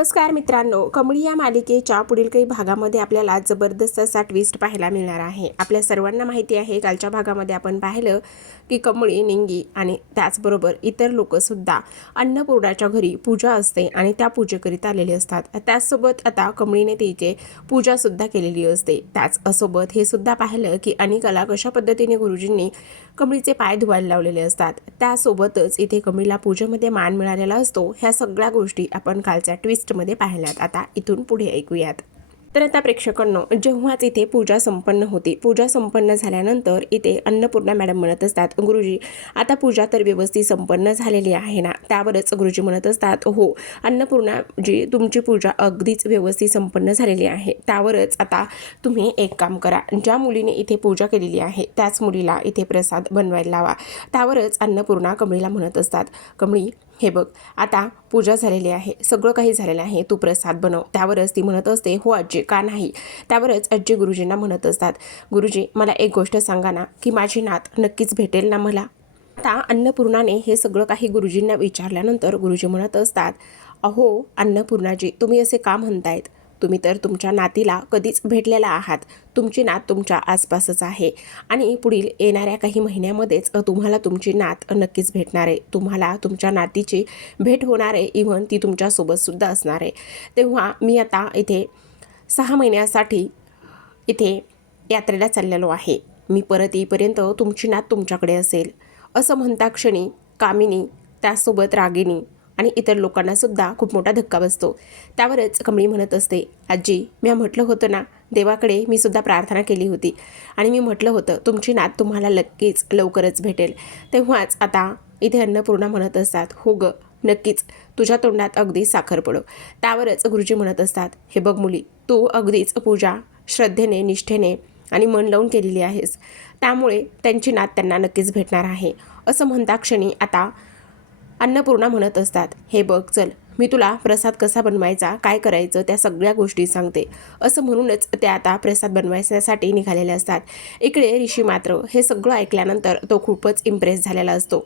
नमस्कार मित्रांनो. कमळी या मालिकेच्या पुढील काही भागामध्ये आपल्याला जबरदस्त असा ट्विस्ट पाहायला मिळणार आहे. आपल्या सर्वांना माहिती आहे कालच्या भागामध्ये आपण पाहिलं की कमळी निंगी आणि त्याचबरोबर इतर लोकंसुद्धा अन्नपूर्णाच्या घरी पूजा असते आणि त्या पूजेकरीत आलेले असतात. त्याचसोबत आता कमळीने तिचे पूजासुद्धा केलेली असते. त्याचसोबत हे सुद्धा पाहिलं की अनिकाला कशा पद्धतीने गुरुजींनी कमळीचे पाय धुवायला लावलेले असतात. त्यासोबतच इथे कमळीला पूजेमध्ये मान मिळालेला असतो. ह्या सगळ्या गोष्टी आपण कालच्या ट्विस्टमध्ये पाहिल्यात. आता इथून पुढे ऐकूयात. तर आता प्रेक्षकांनो जेव्हाच इथे पूजा संपन्न होते पूजा संपन्न झाल्यानंतर इथे अन्नपूर्णा मॅडम म्हणत असतात गुरुजी आता पूजा तर व्यवस्थित संपन्न झालेली आहे ना? त्यावरच गुरुजी म्हणत असतात हो अन्नपूर्णा जी तुमची पूजा अगदीच व्यवस्थित संपन्न झालेली आहे. त्यावरच आता तुम्ही एक काम करा. ज्या मुलीने इथे पूजा केलेली आहे त्याच मुलीला इथे प्रसाद बनवायला लावा. त्यावरच अन्नपूर्णा कमळीला म्हणत असतात कमळी हे बघ आता पूजा झालेली आहे सगळं काही झालेलं आहे तू प्रसाद बनव. त्यावरच ती म्हणत असते हो आजी का नाही? त्यावरच आजी गुरुजींना म्हणत असतात गुरुजी मला एक गोष्ट सांगा ना की माझी नात नक्कीच भेटेल ना मला? आता अन्नपूर्णाने हे सगळं काही गुरुजींना विचारल्यानंतर गुरुजी म्हणत असतात अहो अन्नपूर्णाजी तुम्ही असे का म्हणतायत? तुम्ही तर तुमच्या नातीला कधीच भेटलेला आहात. तुमची नात तुमच्या आसपासच आहे. आणि पुढील येणाऱ्या काही महिन्यामध्येच तुम्हाला तुमची नात नक्कीच भेटणार आहे. तुम्हाला तुमच्या नातीची भेट होणार आहे. इव्हन ती तुमच्यासोबतसुद्धा असणार आहे. तेव्हा मी आता इथे सहा महिन्यासाठी इथे यात्रेला चाललेलो आहे. मी परत येईपर्यंत तुमची नात तुमच्याकडे असेल. असं म्हणता क्षणी कामिनी त्यासोबत रागिणी आणि इतर लोकांनासुद्धा खूप मोठा धक्का बसतो. त्यावरच कमळी म्हणत असते आजी मी म्हटलं होतं ना देवाकडे मी सुद्धा प्रार्थना केली होती. आणि मी म्हटलं होतं तुमची नात तुम्हाला नक्कीच लवकरच भेटेल. तेव्हाच आता इथे अन्नपूर्णा म्हणत असतात हो ग नक्कीच तुझ्या तोंडात अगदी साखर पडो. त्यावरच गुरुजी म्हणत असतात हे बघ मुली तू अगदीच पूजा श्रद्धेने निष्ठेने आणि मन लावून केलेली आहेस. त्यामुळे त्यांची नात त्यांना नक्कीच भेटणार आहे. असं म्हणता क्षणी आता अन्नपूर्णा म्हणत असतात हे बघ चल मी तुला प्रसाद कसा बनवायचा काय करायचं त्या सगळ्या गोष्टी सांगते. असं म्हणूनच ते आता प्रसाद बनवायसाठी निघालेले असतात. इकडे ऋषी मात्र हे सगळं ऐकल्यानंतर तो खूपच इम्प्रेस झालेला असतो.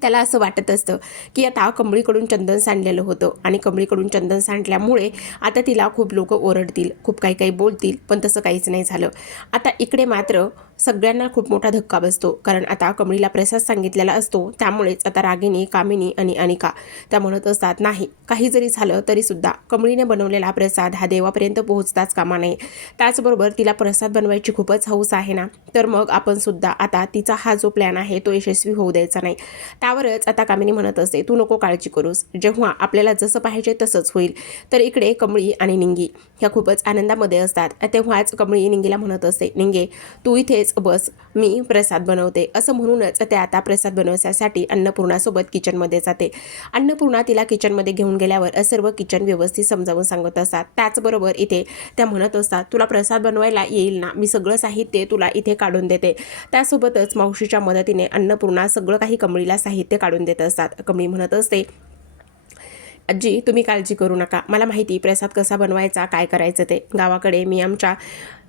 त्याला असं वाटत असतं की आता कमळीकडून चंदन सांडलेलं होतं आणि कमळीकडून चंदन सांडल्यामुळे आता तिला खूप लोक ओरडतील खूप काही काही बोलतील पण तसं काहीच नाही झालं. आता इकडे मात्र सगळ्यांना खूप मोठा धक्का बसतो. कारण आता कमळीला प्रसाद सांगितलेला असतो त्यामुळेच आता रागिनी कामिनी आणि अनिका त्या म्हणत असतात नाही काही जरी झालं तरीसुद्धा कमळीने बनवलेला प्रसाद हा देवापर्यंत पोहोचताच कामा नये. त्याचबरोबर तिला प्रसाद बनवायची खूपच हौस आहे ना तर मग आपण सुद्धा आता तिचा हा जो प्लॅन आहे तो यशस्वी होऊ द्यायचा नाही. त्यावरच आता कामिनी म्हणत असते तू नको काळजी करूस. जेव्हा आपल्याला जसं पाहिजे तसंच होईल. तर इकडे कमळी आणि निंगी ह्या खूपच आनंदामध्ये असतात. तेव्हाच कमळी निंगीला म्हणत असते निंगे तू म्हणजेच बस मी प्रसाद बनवते असं म्हणूनच ते आता प्रसाद बनवण्यासाठी अन्नपूर्णासोबत किचनमध्ये जाते. अन्नपूर्णा तिला किचनमध्ये घेऊन गेल्यावर सर्व किचन व्यवस्थित समजावून सांगत असतात. त्याचबरोबर इथे त्या म्हणत असतात तुला प्रसाद बनवायला येईल ना? मी सगळं साहित्य तुला इथे काढून देते. त्यासोबतच मावशीच्या मदतीने अन्नपूर्णा सगळं काही कमळीला साहित्य काढून देत असतात. कमळी म्हणत असते आजी तुम्ही काळजी करू नका. मला माहिती प्रसाद कसा बनवायचा काय करायचं ते. गावाकडे मी आमच्या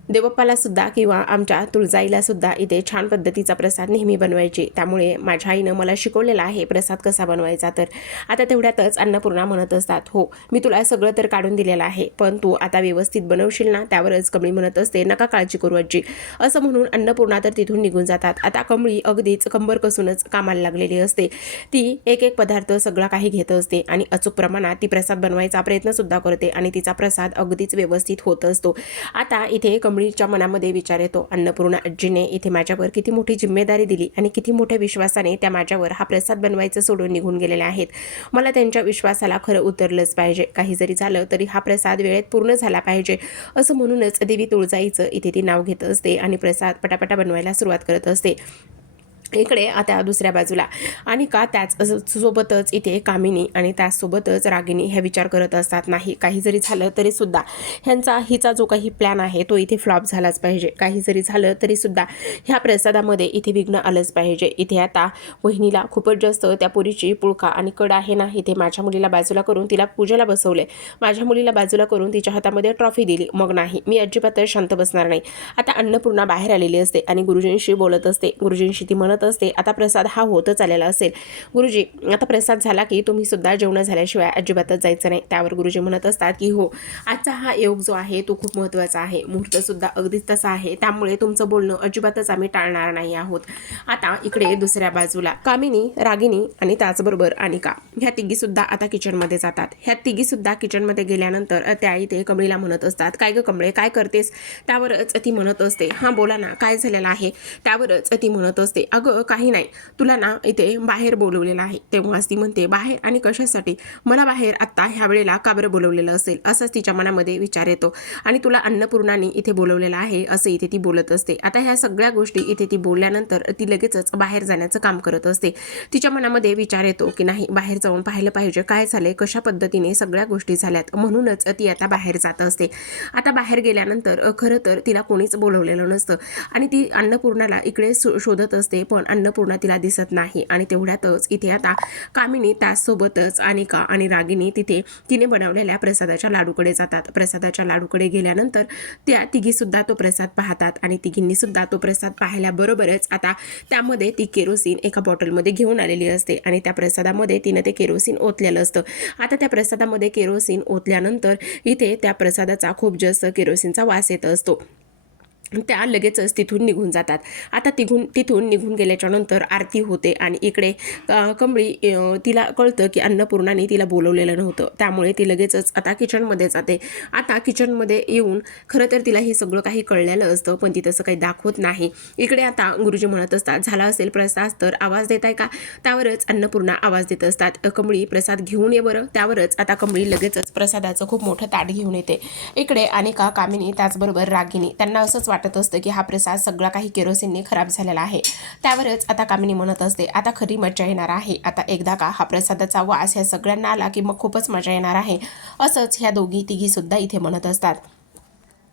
देवप्पाला सुद्धा किंवा आमच्या तुळजाईला सुद्धा इथे छान पद्धतीचा प्रसाद नेहमी बनवायचे. त्यामुळे माझ्या आईनं मला शिकवलेला आहे प्रसाद कसा बनवायचा तर. आता तेवढ्यातच अन्नपूर्णा म्हणत असतात हो मी तुला सगळं तर काढून दिलेलं आहे पण तू आता व्यवस्थित बनवशील ना त्यावरच कमळी म्हणत असते नका काळजी करू आजी. असं म्हणून अन्नपूर्णा तर तिथून निघून जातात. आता कमळी अगदीच कंबर कसूनच कामाला लागलेली असते. ती एक एक पदार्थ सगळा काही घेत असते आणि अचूक प्रमाणात ती प्रसाद बनवायचा प्रयत्नसुद्धा करते आणि तिचा प्रसाद अगदीच व्यवस्थित होत असतो. आता इथे कमळीच्या मनामध्ये विचार येतो. अन्नपूर्णा आजीने इथे माझ्यावर किती मोठी जिम्मेदारी दिली आणि किती मोठ्या विश्वासाने त्या माझ्यावर हा प्रसाद बनवायचं सोडून निघून गेलेल्या आहेत. मला त्यांच्या विश्वासाला खरं उतरलंच पाहिजे. काही जरी झालं तरी हा प्रसाद वेळेत पूर्ण झाला पाहिजे. असं म्हणूनच देवी तुळजाईचं इथे ती नाव घेत असते आणि प्रसाद पटापटा बनवायला सुरुवात करत असते. इकडे आता दुसऱ्या बाजूला. आणि का त्याच सोबतच इथे कामिनी आणि त्याचसोबतच रागिनी हे विचार करत असतात. नाही काही जरी झालं तरी सुद्धा ह्यांचा हिचा जो काही प्लॅन आहे तो इथे फ्लॉप झालाच पाहिजे. काही जरी झालं तरी सुद्धा ह्या प्रसादामध्ये इथे विघ्न आलंच पाहिजे. इथे आता वहिनीला खूपच जास्त त्या पोरीची पुळका आणि कड आहे ना इथे माझ्या मुलीला बाजूला करून तिला पूजेला बसवले माझ्या मुलीला बाजूला करून तिच्या हातामध्ये ट्रॉफी दिली. मग नाही मी अजिबात शांत बसणार नाही. आता अन्नपूर्णा बाहेर आलेली असते आणि गुरुजींशी बोलत असते. गुरुजींशी ती म्हणत म्हणत असते. आता प्रसाद हा होतच आलेला असेल. गुरुजी आता प्रसाद झाला की तुम्ही सुद्धा जेवण झाल्याशिवाय अजिबातच जायचं नाही. त्यावर गुरुजी म्हणत असतात की हो आजचा हा योग जो आहे तो खूप महत्त्वाचा आहे. मुहूर्तसुद्धा अगदीच तसा आहे. त्यामुळे तुमचं बोलणं अजिबातच आम्ही टाळणार नाही आहोत. आता इकडे दुसऱ्या बाजूला कामिनी रागिनी आणि त्याचबरोबर अनिका. ह्या तिघीसुद्धा आता किचनमध्ये जातात. ह्या तिघीसुद्धा किचनमध्ये गेल्यानंतर त्या इथे कमळीला म्हणत असतात काय ग कमळे काय करतेस? त्यावरच ती म्हणत असते हां बोला ना काय झालेलं आहे? त्यावरच ती म्हणत असते अगं काही नाही. तुला ना इथे बाहेर बोलवलेलं आहे. तेव्हाच ती म्हणते बाहेर आणि कशासाठी? मला बाहेर आत्ता ह्या वेळेला का बरं बोलवलेलं असेल? असंच तिच्या मनामध्ये विचार येतो. आणि तुला अन्नपूर्णाने इथे बोलवलेलं आहे असं इथे ती बोलत असते. आता ह्या सगळ्या गोष्टी इथे ती बोलल्यानंतर ती लगेचच बाहेर जाण्याचं काम करत असते. तिच्या मनामध्ये विचार येतो की नाही बाहेर जाऊन पाहिलं पाहिजे. काय झालंय? कशा पद्धतीने सगळ्या गोष्टी झाल्यात? म्हणूनच ती आता बाहेर जात असते. आता बाहेर गेल्यानंतर खरं तर तिला कोणीच बोलवलेलं नसतं. आणि ती अन्नपूर्णाला इकडे शोधत असते. पण अन्नपूर्णा तिला दिसत नाही. आणि तेवढ्यातच इथे आता कामिनी त्याचसोबतच अनिका आणि रागिनी तिथे तिने बनवलेल्या प्रसादाच्या लाडूकडे जातात. प्रसादाच्या लाडूकडे गेल्यानंतर त्या तिघीसुद्धा तो प्रसाद पाहतात आणि तिघींनी सुद्धा तो प्रसाद पाहिल्याबरोबरच आता त्यामध्ये ती केरोसिन एका बॉटलमध्ये घेऊन आलेली असते आणि त्या प्रसादामध्ये तिनं ते केरोसिन ओतलेलं असतं. आता त्या प्रसादामध्ये केरोसिन ओतल्यानंतर इथे त्या प्रसादाचा खूप जास्त केरोसिनचा वास येत असतो. त्या लगेचच तिथून निघून जातात. आता तिघून तिथून निघून गेल्याच्यानंतर आरती होते आणि इकडे कमळी तिला कळतं की अन्नपूर्णाने तिला बोलवलेलं नव्हतं. त्यामुळे ती लगेचच आता किचनमध्ये जाते. आता किचनमध्ये येऊन खरं तर तिला हे सगळं काही कळलेलं असतं पण ती तसं काही दाखवत नाही. इकडे आता गुरुजी म्हणत असतात झाला असेल प्रसाद तर आवाज देत आहे का? त्यावरच अन्नपूर्णा आवाज देत असतात. कमळी प्रसाद घेऊन ये बरं. त्यावरच आता कमळी लगेचच प्रसादाचं खूप मोठं ताट घेऊन येते. इकडे अनिका कामिनी त्याचबरोबर रागिनी त्यांना असंच वाटतं वाटत असतं की हा प्रसाद सगळा काही केरोसिनने खराब झालेला आहे. त्यावरच आता कामिनी म्हणत असते आता खरी मजा येणार आहे. आता एकदा का हा प्रसादाचा वास ह्या सगळ्यांना आला की मग खूपच मजा येणार आहे. असंच ह्या दोघी तिघी सुद्धा इथे म्हणत असतात.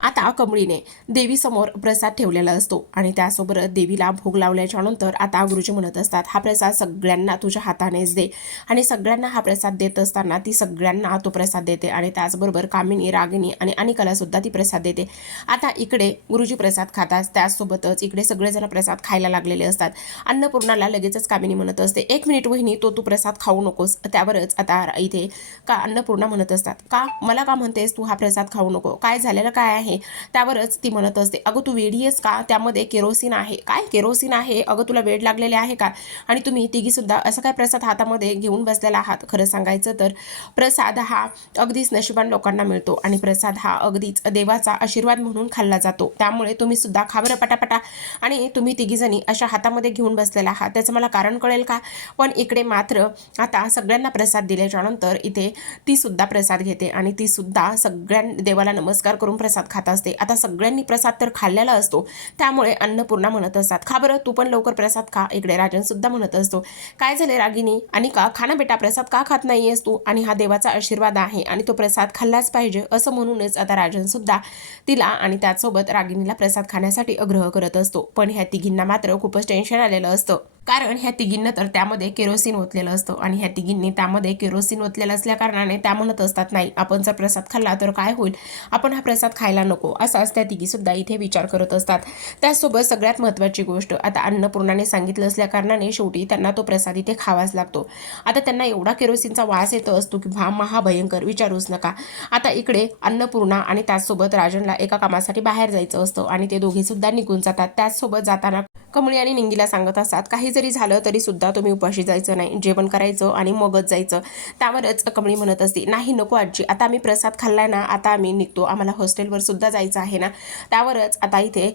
आता कमळीने देवीसमोर प्रसाद ठेवलेला असतो आणि त्यासोबत देवीला भोग लावल्याच्या नंतर आता गुरुजी म्हणत असतात हा प्रसाद सगळ्यांना तुझ्या हातानेच दे. आणि सगळ्यांना हा प्रसाद देत असताना ती सगळ्यांना तो प्रसाद देते आणि त्याचबरोबर कामिनी रागिनी आणि अनिकाला सुद्धा ती प्रसाद देते. आता इकडे गुरुजी प्रसाद खातात त्याचसोबतच इकडे सगळेजण प्रसाद खायला लागलेले असतात. अन्नपूर्णाला लगेचच कामिनी म्हणत असते एक मिनिट वहिनी तो तू प्रसाद खाऊ नकोस. त्यावरच आता इथे का अन्नपूर्णा म्हणत असतात का? मला का म्हणतेस तू हा प्रसाद खाऊ नको? काय झालेलं? काय आहे? त्यावरच ती म्हणत असते अगं तू वेडी आहेस का? त्यामध्ये केरोसिन आहे. काय? केरोसिन आहे? अगं तुला वेड लागलेले आहे का? आणि तुम्ही तिघीसुद्धा असं काय प्रसाद हातामध्ये घेऊन बसलेला आहात? खरं सांगायचं तर प्रसाद हा अगदीच नशिबान लोकांना मिळतो आणि प्रसाद हा अगदीच देवाचा आशीर्वाद म्हणून खाल्ला जातो. त्यामुळे तुम्ही सुद्धा खा बरं पटापटा आणि तुम्ही तिघीजणी अशा हातामध्ये घेऊन बसलेला आहात. त्याचं मला कारण कळेल का? पण इकडे मात्र आता सगळ्यांना प्रसाद दिल्याच्या नंतर इथे ती सुद्धा प्रसाद घेते आणि ती सुद्धा सगळ्यां देवाला नमस्कार करून प्रसाद खात असते. आता सगळ्यांनी प्रसाद तर खाल्लेला असतो. त्यामुळे अन्नपूर्णा म्हणत असतात खा बरं तू पण लवकर प्रसाद खा. इकडे राजन सुद्धा म्हणत असतो काय झाले रागिनी? आणि का खाना बेटा प्रसाद का खात नाहीयेस तू? आणि हा देवाचा आशीर्वाद आहे आणि तो प्रसाद खाल्लाच पाहिजे. असं म्हणूनच आता राजन सुद्धा तिला आणि त्याचसोबत रागिनीला प्रसाद खाण्यासाठी आग्रह करत असतो. पण ह्या तिघींना मात्र खूपच टेन्शन आलेलं असतं. कारण ह्या तिघींना तर त्यामध्ये केरोसिन ओतलेलं असतं आणि ह्या तिघींनी त्यामध्ये केरोसिन ओतलेलं असल्या कारणाने त्या म्हणत असतात नाही आपण जर प्रसाद खाल्ला तर काय होईल? आपण हा प्रसाद खायला नको. असाच त्या तिघीसुद्धा इथे विचार करत असतात. त्याचसोबत सगळ्यात महत्त्वाची गोष्ट आता अन्नपूर्णाने सांगितलं असल्या कारणाने शेवटी त्यांना तो प्रसाद इथे खावाच लागतो. आता त्यांना एवढा केरोसिनचा वास येतो असतो की भा महाभयंकर विचारूच नका. आता इकडे अन्नपूर्णा आणि त्याचसोबत राजनला एका कामासाठी बाहेर जायचं असतं आणि ते दोघेसुद्धा निघून जातात. त्याचसोबत जाताना कमळी आणि निंगीला सांगत असतात काही जरी झालं तरी सुद्धा तुम्ही उपाशी जायचं नाही जेवण करायचं आणि मगच जायचं. त्यावरच कमळी म्हणत असते नाही नको आजी आता आम्ही प्रसाद खाल्लाय ना आता आम्ही निघतो आम्हाला हॉस्टेलवर सुद्धा जायचं आहे ना. त्यावरच आता इथे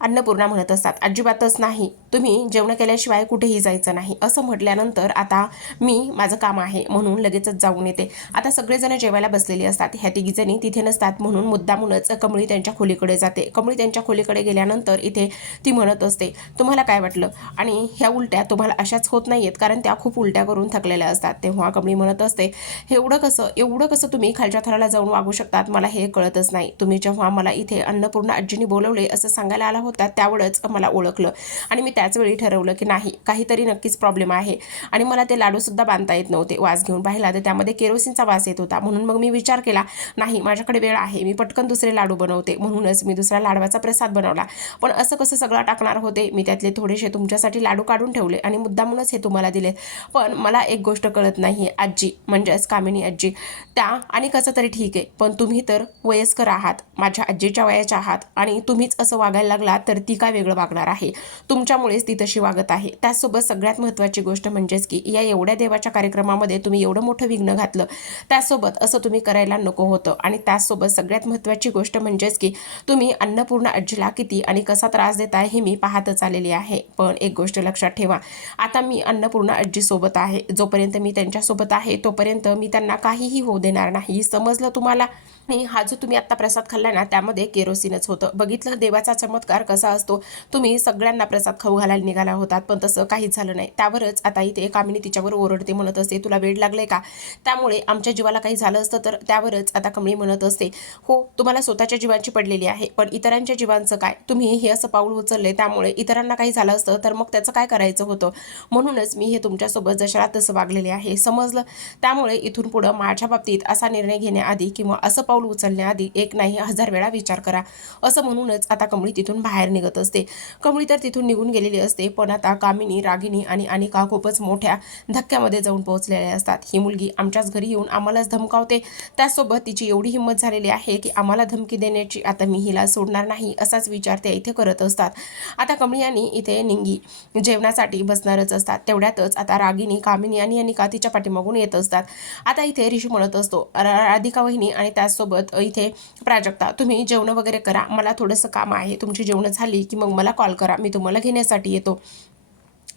अन्नपूर्णा म्हणत असतात अजिबातच नाही तुम्ही जेवण केल्याशिवाय कुठेही जायचं नाही. असं म्हटल्यानंतर आता मी माझं काम आहे म्हणून लगेचच जाऊन येते. आता सगळेजण जेवायला बसलेले असतात. ह्या तिघीजणी तिथे नसतात म्हणून मुद्दामूनच कमळी त्यांच्या खोलीकडे जाते. कमळी त्यांच्या खोलीकडे गेल्यानंतर इथे ती म्हणत असते तुम्हाला काय वाटलं? आणि ह्या उलट्या तुम्हाला अशाच होत नाही आहेत कारण त्या खूप उलट्या करून थकलेल्या असतात. तेव्हा कमळी म्हणत असते एवढं कसं एवढं कसं तुम्ही खालच्या थराला जाऊन वागू शकतात? मला हे कळतच नाही. तुम्ही जेव्हा मला इथे अन्नपूर्णा आजीनी बोलवले असं सांगायला आला होता त्यावेळेच मला ओळखलं. आणि मी त्याचवेळी ठरवलं की नाही काहीतरी नक्कीच प्रॉब्लेम आहे. आणि मला ते लाडूसुद्धा बांधता येत नव्हते. वास घेऊन पाहिला तर त्यामध्ये केरोसिनचा वास येत होता. म्हणून मग मी विचार केला नाही माझ्याकडे वेळ आहे. मी पटकन दुसरे लाडू बनवते. म्हणूनच मी दुसरा लाडवाचा प्रसाद बनवला. पण असं कसं सगळा टाकणार होते? मी त्यातले थोडेसे तुमच्यासाठी लाडू काढून ठेवले आणि मुद्दामूनच हे तुम्हाला दिले. पण मला एक गोष्ट कळत नाही आजी म्हणजेच कामिनी आजी. त्या आणि कसं तरी ठीक आहे पण तुम्ही तर वयस्कर आहात माझ्या आजीच्या वयाच्या आहात आणि तुम्हीच असं वागायला लागलात तर ती काय वेगळं वागणार आहे? तुमच्यामुळेच ती तशी वागत आहे. त्याचसोबत सगळ्यात महत्त्वाची गोष्ट म्हणजेच की या एवढ्या देवाच्या कार्यक्रमामध्ये तुम्ही एवढं मोठं विघ्न घातलं. त्यासोबत असं तुम्ही करायला नको होतं. आणि त्याचसोबत सगळ्यात महत्त्वाची गोष्ट म्हणजेच की तुम्ही अन्नपूर्ण आजीला किती आणि कसा त्रास देताय हे मी पाहतच आलेली आहे. पण एक गोष्ट लक्षात ठेवा. आता मी अन्नपूर्ण आजीसोबत आहे. जोपर्यंत मी त्यांच्यासोबत आहे तोपर्यंत मी त्यांना काहीही होऊ देणार नाही. समजलं तुम्हाला? आणि हा जो तुम्ही आत्ता प्रसाद खाल्ला ना त्यामध्ये केरोसिनच होतं. बघितलं देवाचा चमत्कार कसा असतो? तुम्ही सगळ्यांना प्रसाद खाऊ घालायला निघाला होतात पण तसं काहीच झालं नाही. त्यावरच आता इथे कामिनी तिच्यावर ओरडते म्हणत असते तुला वेळ लागले का? त्यामुळे आमच्या जीवाला काही झालं असतं तर त्यावरच आता कमळी म्हणत असते हो तुम्हाला स्वतःच्या जीवांची पडलेली आहे पण इतरांच्या जीवांचं काय? तुम्ही हे असं पाऊल उचलले त्यामुळे इतरांना काही झालं असतं तर मग त्याचं काय करायचं होतं? म्हणूनच मी हे तुमच्यासोबत जशाला तसं वागलेले आहे समजलं. त्यामुळे इथून पुढं माझ्या बाबतीत असा निर्णय घेण्याआधी किंवा असं पाऊल उचलण्याआधी एक नाही हजार वेळा विचार करा. असं म्हणूनच आता कमळी तिथून बाहेर निघत असते. कमळी तर तिथून निघून गेलेली असते पण आता कामिनी रागिनी आणि अनिका खूपच मोठ्या धक्क्यामध्ये जाऊन पोहोचलेल्या असतात. ही मुलगी आमच्याच घरी येऊन आम्हालाच धमकावते. त्यासोबत तिची एवढी हिंमत झालेली आहे की आम्हाला धमकी देण्याची आता मी हिला सोडणार नाही असाच विचार त्या इथे करत असतात. आता कमळी आणि इथे निंगी जेवणासाठी बसणारच असतात. तेवढ्यातच आता रागिनी कामिनी आणि अनिका तिच्या पाठीमागून येत असतात. आता इथे ऋषी म्हणत असतो राधिका वहिनी आणि त्याचसोबत इथे प्राजक्ता तुम्ही जेवण वगैरे करा मला थोडंसं काम आहे तुमची जेवणं झाली की मग मला कॉल करा मी तुम्हाला घेण्यासाठी येतो.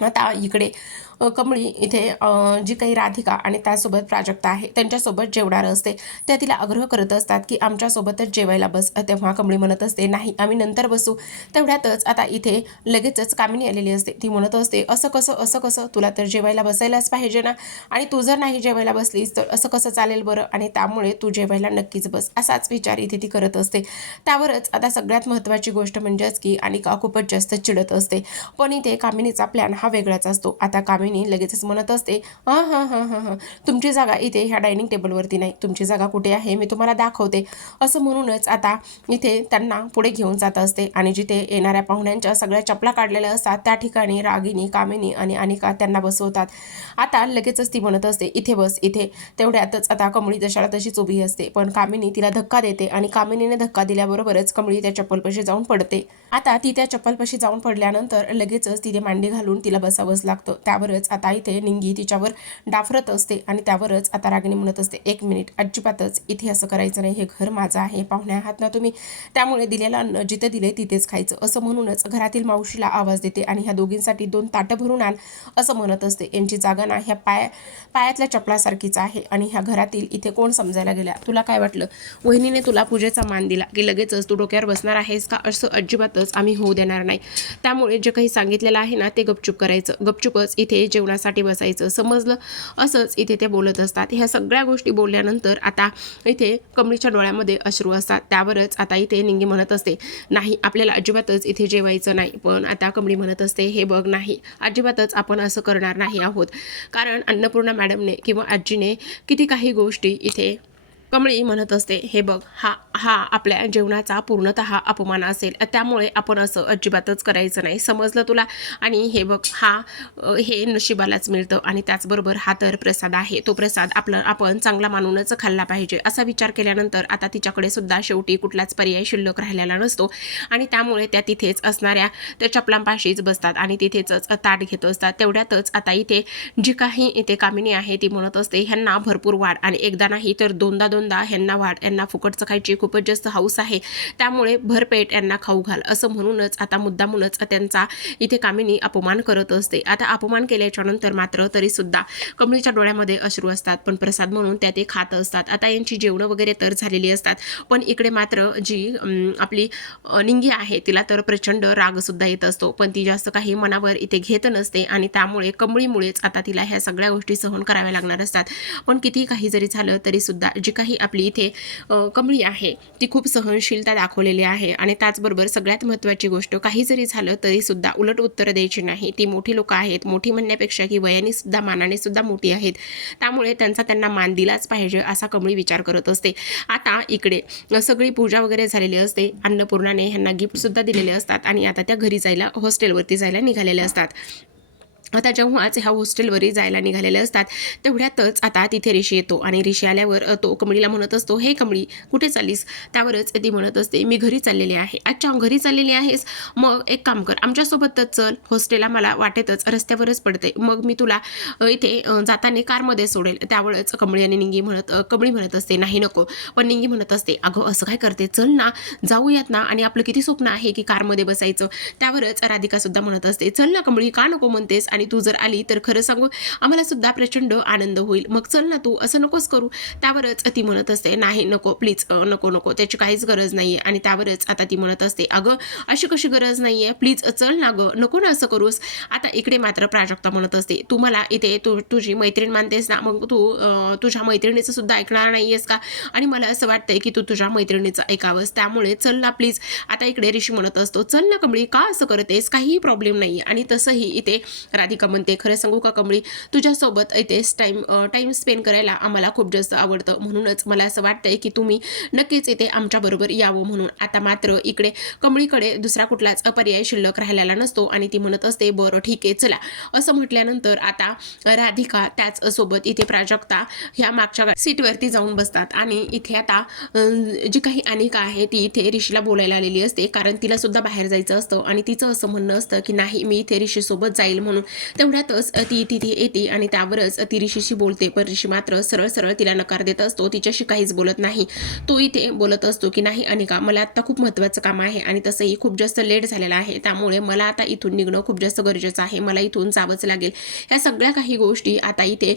आता इकडे कमळी इथे जी काही राधिका आणि त्यासोबत प्राजक्ता आहे त्यांच्यासोबत जेवणार असते. त्या तिला आग्रह करत असतात की आमच्यासोबतच जेवायला बस तेव्हा कमळी म्हणत असते नाही आम्ही नंतर बसू. तेवढ्यातच आता इथे लगेचच कामिनी आलेली असते. ती म्हणत असते असं कसं असं कसं? तुला तर जेवायला बसायलाच पाहिजे ना. आणि तू जर नाही जेवायला बसलीस तर असं कसं चालेल बरं? आणि त्यामुळे तू जेवायला नक्कीच बस. असाच विचार इथे ती करत असते. त्यावरच आता सगळ्यात महत्त्वाची गोष्ट म्हणजेच की अनिका खूपच जास्त चिडत असते? पण इथे कामिनीचा प्लॅन हा वेगळाच असतो. आता कामिनी लगेचच म्हणत असते हां हां हां हां हां तुमची जागा इथे ह्या डायनिंग टेबलवरती नाही. तुमची जागा कुठे आहे? मी तुम्हाला दाखवते. असं म्हणूनच आता इथे त्यांना पुढे घेऊन जात असते. आणि जिथे येणाऱ्या पाहुण्यांच्या सगळ्या चपला काढलेल्या असतात त्या ठिकाणी रागिनी कामिनी आणि अनिका त्यांना बसवतात. आता लगेचच ती म्हणत असते इथे बस इथे. तेवढ्यातच आता कमळी जशाला तशीच उभी असते. पण कामिनी तिला धक्का देते आणि कामिनीने धक्का दिल्याबरोबरच कमळी त्या चप्पलपाशी जाऊन पडते. आता ती त्या चप्पलपाशी जाऊन पडल्यानंतर लगेचच तिथे मांडी घालून तिला बसावंच लागतं. त्यावरच आता इथे निंगी तिच्यावर डाफरत असते आणि त्यावरच आता रागिनी म्हणत असते एक मिनिट अजिबातच इथे असं करायचं नाही हे घर माझं आहे पाहुण्या आहात ना तुम्ही. त्यामुळे दिलेलं अन्न जिथे दिले तिथेच खायचं. असं म्हणूनच घरातील मावशीला आवाज देते आणि ह्या दोघींसाठी दोन ताटं भरून आण असं म्हणत असते. यांची जागा ना ह्या पाय पायातल्या चपलासारखीच आहे आणि ह्या घरातील इथे कोण समजायला गेल्या? तुला काय वाटलं? वहिनीने तुला पूजेचा मान दिला की लगेचच तू डोक्यावर बसणार आहेस का? असं अजिबातच आम्ही होऊ देणार नाही. त्यामुळे जे काही सांगितलेलं आहे ना ते गपचूप करायचं गपचूपच इथे जेवणासाठी बसायचं समजलं? असंच इथे ते बोलत असतात. ह्या सगळ्या गोष्टी बोलल्यानंतर आता इथे कमळीच्या डोळ्यामध्ये अश्रू असतात. त्यावरच आता इथे निंगी म्हणत असते नाही आपल्याला अजिबातच इथे जेवायचं नाही. पण आता कमळी म्हणत असते हे बघ नाही अजिबातच आपण असं करणार नाही आहोत. कारण अन्नपूर्णा मॅडमने किंवा आजीने किती काही गोष्टी इथे कमळी म्हणत असते हे बघ हा हा आपल्या जेवणाचा पूर्णतः अपमान असेल. त्यामुळे आपण असं अजिबातच करायचं नाही. समजलं तुला? आणि हे बघ हा हे नशिबालाच मिळतं आणि त्याचबरोबर हा तर प्रसाद आहे. तो प्रसाद आपला आपण चांगला मानूनच खाल्ला पाहिजे. असा विचार केल्यानंतर आता तिच्याकडे सुद्धा शेवटी कुठलाच पर्याय शिल्लक राहिलेला नसतो. आणि त्यामुळे त्या तिथेच असणाऱ्या त्या चपलांपाशीच बसतात आणि तिथेच ताट घेत असतात. तेवढ्यातच आता इथे जी काही इथे कामिनी आहे ती म्हणत असते ह्यांना भरपूर वाढ आणि एकदा नाही तर दोनदा दोन दोनदा ह्यांना वाढ यांना फुकटचं खायची खूपच जास्त हाऊस आहे. त्यामुळे भरपेट यांना खाऊ घाल असं म्हणूनच आता मुद्दामूनच त्यांचा इथे कामिनी अपमान करत असते. आता अपमान केल्याच्यानंतर मात्र तरीसुद्धा कमळीच्या डोळ्यामध्ये अश्रू असतात पण प्रसाद म्हणून त्या ते खात असतात. आता यांची जेवणं वगैरे तर झालेली असतात पण इकडे मात्र जी आपली निंगी आहे तिला तर प्रचंड रागसुद्धा येत असतो. पण ती जास्त काही मनावर इथे घेत नसते आणि त्यामुळे कमळीमुळेच आता तिला ह्या सगळ्या गोष्टी सहन कराव्या लागणार असतात. पण किती काही जरी झालं तरी सुद्धा जी काही आपली इथे कमळी आहे. ती खूप सहनशीलता दाखवलेली आहे आणि त्याचबरोबर सगळ्यात महत्त्वाची गोष्ट काही जरी झालं तरी सुद्धा उलट उत्तरं द्यायची नाही. ती मोठी लोकं आहेत. मोठी म्हणण्यापेक्षा की वयाने सुद्धा मानाने सुद्धा मोठी आहेत. त्यामुळे त्यांचा त्यांना मान दिलाच पाहिजे असा कमळी विचार करत असते. आता इकडे सगळी पूजा वगैरे झालेली असते. अन्नपूर्णाने ह्यांना गिफ्टसुद्धा दिलेले असतात आणि आता त्या घरी जायला हॉस्टेलवरती जायला निघालेले असतात. आता जेव्हाच ह्या हॉस्टेलवरही जायला निघालेले असतात तेवढ्यातच आता तिथे ऋषी येतो आणि ऋषी आल्यावर तो कमळीला म्हणत असतो हे कमळी कुठे चाललीस? त्यावरच ती म्हणत असते मी घरी चाललेली आहे. अच्छा घरी चाललेली आहेस? मग एक काम कर आमच्यासोबतच चल हॉस्टेलला मला वाटेतच रस्त्यावरच पडते. मग मी तुला इथे जाताना कारमध्ये सोडेल. त्यावेळेच कमळी आणि निंगी म्हणत कमळी म्हणत असते नाही नको. पण निंगी म्हणत असते अगं असं काय करते? चल ना जाऊयात ना. आणि आपलं किती स्वप्न आहे की कारमध्ये बसायचं. त्यावरच राधिका सुद्धा म्हणत असते चल ना कमळी का नको म्हणतेस? आणि आणि तू जर आली तर खरं सांगू आम्हाला सुद्धा प्रचंड आनंद होईल. मग चल ना तू असं नकोच करू. त्यावरच ती म्हणत असते नाही नको प्लीज नको नको त्याची काहीच गरज नाही आहे आणि त्यावरच आता ती म्हणत असते अगं अशी कशी गरज नाही आहे प्लीज चल ना गं नको ना असं करूस. आता इकडे मात्र प्राजक्ता म्हणत असते तू मला इथे तू तुझी मैत्रीण मानतेस ना? मग तू तुझ्या मैत्रिणीचं सुद्धा ऐकणार नाही आहेस का? आणि मला असं वाटतंय की तू तुझ्या मैत्रिणीचं ऐकावंस त्यामुळे चल ना प्लीज आता इकडे ऋषी म्हणत असतो चल ना कमळी का असं करतेस? काहीही प्रॉब्लेम नाही आणि तसंही इथे राधिका म्हणते खरं सांगू का कमळी? तुझ्यासोबत इथेच टाईम टाईम स्पेंड करायला आम्हाला खूप जास्त आवडतं. म्हणूनच मला असं वाटतंय की तुम्ही नक्कीच इथे आमच्याबरोबर यावं म्हणून. आता मात्र इकडे कमळीकडे दुसरा कुठलाच पर्याय शिल्लक राहिलेला नसतो आणि ती म्हणत असते बरं ठीक आहे चला. असं म्हटल्यानंतर आता राधिका त्याच सोबत इथे प्राजक्ता ह्या मागच्या सीटवरती जाऊन बसतात. आणि इथे आता जी काही अनिका आहे ती इथे ऋषीला बोलायला आलेली असते. कारण तिला सुद्धा बाहेर जायचं असतं आणि तिचं असं म्हणणं असतं की नाही मी इथे ऋषीसोबत जाईल म्हणून. तेवढ्यातच ती तिथे येते आणि त्यावरच ती ऋषीशी बोलते. पण ऋषी मात्र सरळ सरळ तिला नकार देत असतो. तिच्याशी काहीच बोलत नाही. तो इथे बोलत असतो की नाही अनिका मला आत्ता खूप महत्त्वाचं काम आहे आणि तसंही खूप जास्त लेट झालेलं आहे. त्यामुळे मला आता इथून निघणं खूप जास्त गरजेचं आहे. मला इथून जावंच लागेल. ह्या सगळ्या काही गोष्टी आता इथे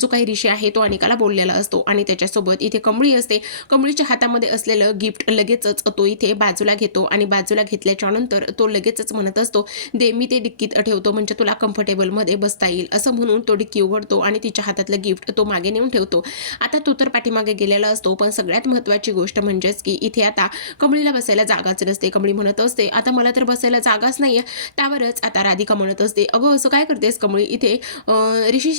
जो काही ऋषी आहे तो अनिकाला बोललेला असतो आणि त्याच्यासोबत इथे कमळी असते. कमळीच्या हातामध्ये असलेलं गिफ्ट लगेचच तो इथे बाजूला घेतो आणि बाजूला घेतल्याच्या नंतर तो लगेचच म्हणत असतो दे मी ते डिक्कीत ठेवतो. म्हणजे तुला कम्फर्टेबलमध्ये बसता येईल असं म्हणून तो डिक्की उघडतो आणि तिच्या हातातलं गिफ्ट तो मागे नेऊन ठेवतो. आता तो तर पाठीमागे गेलेला असतो पण सगळ्यात महत्त्वाची गोष्ट म्हणजेच की इथे आता कमळीला बसायला जागाच नसते. कमळी म्हणत असते आता मला तर बसायला जागाच नाही आहे त्यावरच आता राधिका म्हणत असते अगं असं काय करतेस कमळी? इथे ऋषी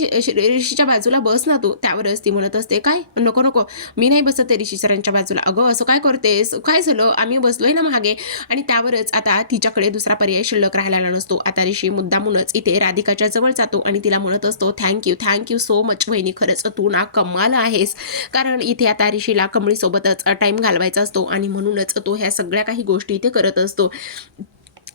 ऋषीच्या बाजूला बस ना तू. त्यावरच ती म्हणत असते काय? नको नको. मी नाही बसत आहे ऋषी सरांच्या बाजूला. अगं असं काय करतेस? काय झालं? आम्ही बसलोय ना मागे. आणि त्यावरच आता तिच्याकडे दुसरा पर्याय शिल्लक राहिलेला नसतो. आता ऋषी मुद्दामूनच इथे राधिकाच्या जवळ जातो आणि तिला म्हणत असतो थँक्यू थँक्यू सो मच वहिनी. खरंच तू ना कमाल आहेस. कारण इथे आता ऋषीला कमळीसोबतच टाईम घालवायचा असतो आणि म्हणूनच तो ह्या सगळ्या काही गोष्टी इथे करत असतो.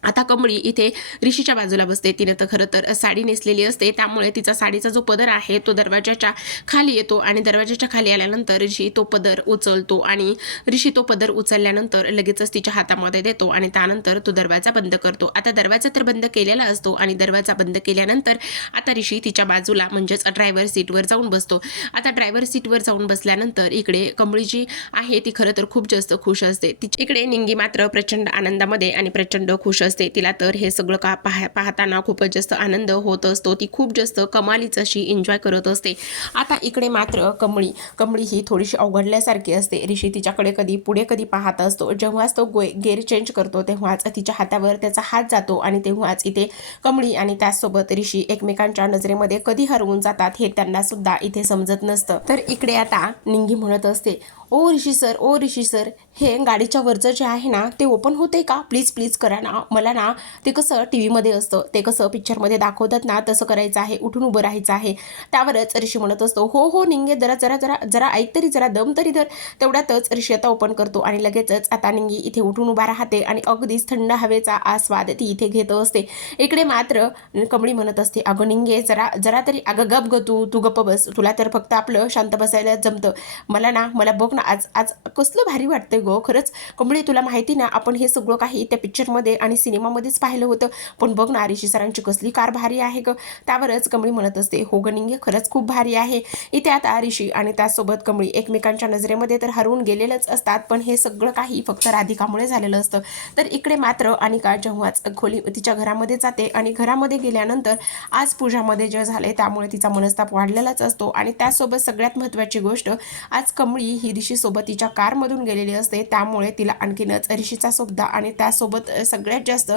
आता कमळी इथे ऋषीच्या बाजूला बसते. तिने तर खरं तर साडी नेसलेली असते. त्यामुळे तिचा साडीचा जो पदर आहे तो दरवाजाच्या खाली येतो आणि दरवाजाच्या खाली आल्यानंतर ऋषी तो पदर उचलतो आणि ऋषी तो पदर उचलल्यानंतर लगेचच तिच्या हातामध्ये देतो आणि त्यानंतर तो दरवाजा बंद करतो. आता दरवाजा तर बंद केलेला असतो आणि दरवाजा बंद केल्यानंतर आता ऋषी तिच्या बाजूला म्हणजेच ड्रायव्हर सीटवर जाऊन बसतो. आता ड्रायव्हर सीटवर जाऊन बसल्यानंतर इकडे कमळी जी आहे ती खरं तर खूप जास्त खुश असते. तिच्या इकडे निंगी मात्र प्रचंड आनंदामध्ये आणि प्रचंड खुश असते तिला तर हे सगळं का पाह पाहताना खूपच जास्त आनंद होत असतो. ती खूप जास्त कमालीच अशी एन्जॉय करत असते. आता इकडे मात्र कमळी कमळी ही थोडीशी अवघडल्यासारखी असते. ऋषी तिच्याकडे कधी पुढे कधी पाहत असतो. जेव्हाच तो गोय गेअर चेंज करतो तेव्हाच तिच्या हातावर त्याचा हात जातो आणि तेव्हाच इथे कमळी आणि त्याचसोबत ऋषी एकमेकांच्या नजरेमध्ये कधी हरवून जातात हे त्यांना सुद्धा इथे समजत नसतं. तर इकडे आता निंगी म्हणत असते ओ ऋषी सर ओ ऋषी सर हे गाडीच्या वरचं जे आहे ना ते ओपन होते का? प्लीज प्लीज करा ना. मला ना ते कसं टी व्हीमध्ये असतं ते कसं पिक्चरमध्ये दाखवतात ना तसं करायचं आहे उठून उभं राहायचं आहे. त्यावरच ऋषी म्हणत असतो हो हो निंगे जरा जरा जरा जरा ऐक तरी जरा दम तरी धर. तेवढ्यातच ऋषी आता ओपन करतो आणि लगेचच आता निंगी इथे उठून उभा राहते आणि अगदीच थंड हवेचा आस्वाद ती इथे घेत असते. इकडे मात्र कमळी म्हणत असते अगं निंगे जरा जरा तरी अगं गप ग तू तू गप्प बस. तुला तर फक्त आपलं शांत बसायला जमतं. मला ना मला बघ ना आज आज कसलं भारी वाटतंय गो. खरंच कमळे तुला माहिती ना आपण हे सगळं काही त्या पिक्चरमध्ये आणि सिनेमामध्येच पाहिलं होतं. पण बघ ना ऋषी सरांची कसली कार भारी आहे ग. त्यावरच कमळी म्हणत असते हो ग खरंच खूप भारी आहे. इथे आता ऋषी आणि त्यासोबत कमळी एकमेकांच्या नजरेमध्ये तर हरवून गेलेलंच असतात पण हे सगळं काही फक्त राधिकामुळे झालेलं असतं. तर इकडे मात्र अनिका जेव्हाच खोली तिच्या घरामध्ये जाते आणि घरामध्ये गेल्यानंतर आज पूजामध्ये जे झाले त्यामुळे तिचा मनस्ताप वाढलेलाच असतो. आणि त्यासोबत सगळ्यात महत्त्वाची गोष्ट आज कमळी ही ऋषी ऋषीसोबत तिच्या कारमधून गेलेली असते. त्यामुळे तिला आणखीनच ऋषीचा सुद्धा आणि त्यासोबत सगळ्यात जास्त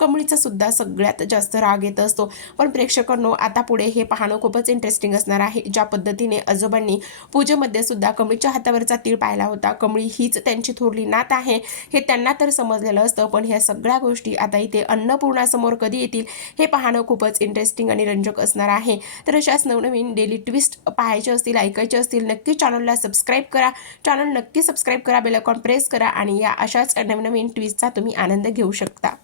कमळीचा सुद्धा सगळ्यात जास्त राग येत असतो. पण प्रेक्षकांनो आता पुढे हे पाहणं खूपच इंटरेस्टिंग असणार आहे. ज्या पद्धतीने आजोबांनी पूजेमध्ये सुद्धा कमळीच्या हातावरचा तीळ पाहिला होता. कमळी हीच त्यांची थोरली नात आहे. हे त्यांना तर समजलेलं असतं पण ह्या सगळ्या गोष्टी आता इथे अन्नपूर्णासमोर कधी येतील हे पाहणं खूपच इंटरेस्टिंग आणि रंजक असणार आहे. तर अशाच नवनवीन डेली ट्विस्ट पाहायचे असतील ऐकायचे असतील नक्की चॅनलला सबस्क्राईब करा. चॅनल नक्की सबस्क्राईब करा बेल आयकॉन प्रेस करा आणि या अशाच नवनवीन ट्विस्टचा तुम्ही आनंद घेऊ शकता.